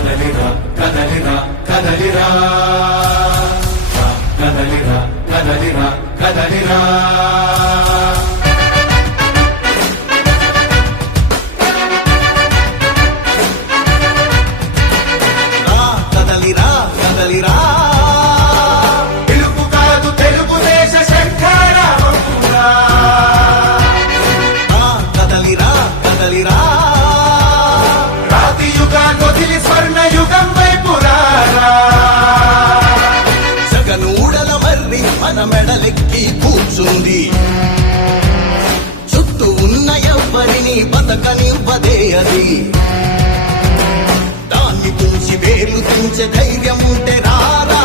కదలిరా కదలిరా కదలిరా కదలిరా కదలిరా కదలిరా కదలిరా కదలిరా పిలుపు కాదు తెలుగుదేశ శంఖారావమురా కదలిరా కదలిరా రాతి యుగాన్ని వదిలి స్వర్ణ యుగం వైపు రారా జగనూడల మర్రి మన మెడలెక్కి కూర్చుంది చుట్టూ ఉన్న ఎవ్వరిని బతకనివ్వదే అది దాన్ని తుంచి వేర్లు తెంచే ధైర్యం ఉంటే రారా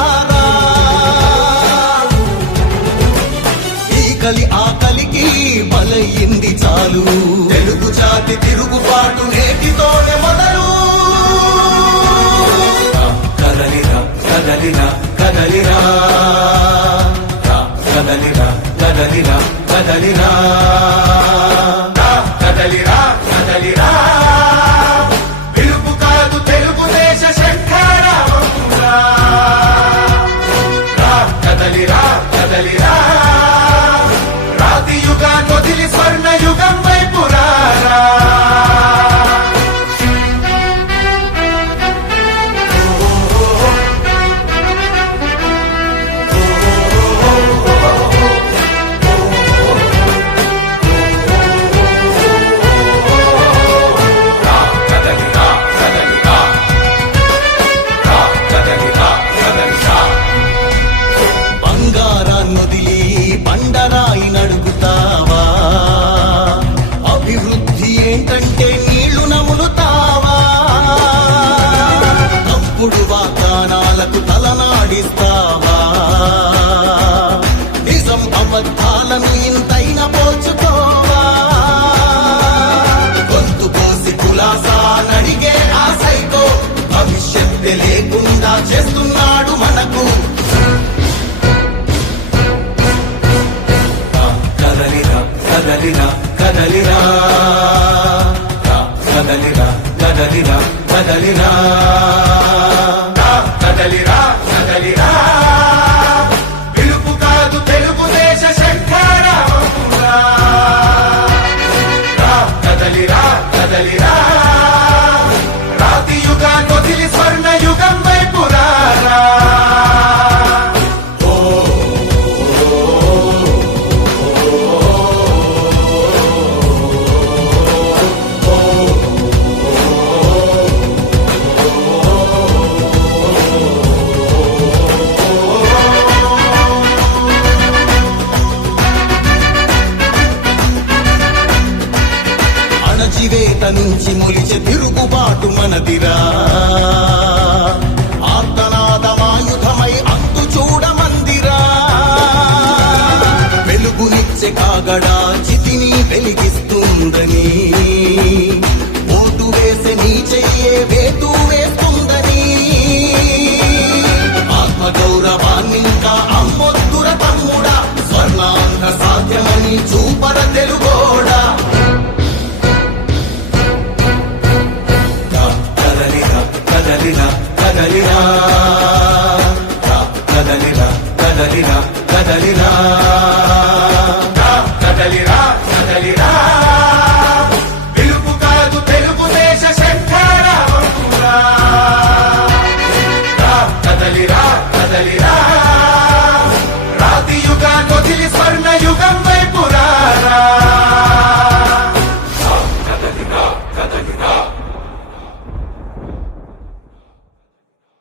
ఈ కలి ఆకలికి బలయింది చాలు తెలుగు జాతి తిరుగుబాటు నేటితోనే మొదలు కదలిరా కదలిరా కదలిరా కదలిరా కదలిరా కదలిరా కదలిరా కదలిరా పిలుపు కాదు తెలుగుదేశ శంఖారావమురా కదలిరా కదలిరా రాతి యుగాన్ని వదిలి స్వర్ణ యుగం వైపు రారా బంగారాన్నొదిలి బండరాయి నడుగుతావా అభివృద్ధి ఏంటంటే నీళ్లు నములుతావా తప్పుడు వాగ్దానాలకు తలనాడిస్తావా నిజం అబద్ధాలను ఇంతైనా పోచుకోవా గొంతు కోసి కులాసా నడిగే ఆ సైకో భవిష్యత్తు లేకుండా చేస్తున్నాడు మనకు కదలిరా కదలిరా కదలిరా కదలిరా కదలిరా కదలిరా కదలిరా కదలిరా పిలుపు కాదు తెలుగుదేశ శంఖారావమురా కదలిరా కదలిరా రాతి యుగాన్ని వదిలి స్వర్ణ యుగం వైపు రారా అణచివేత నుంచి మొలిచే తిరుగుబాటు మనదిరా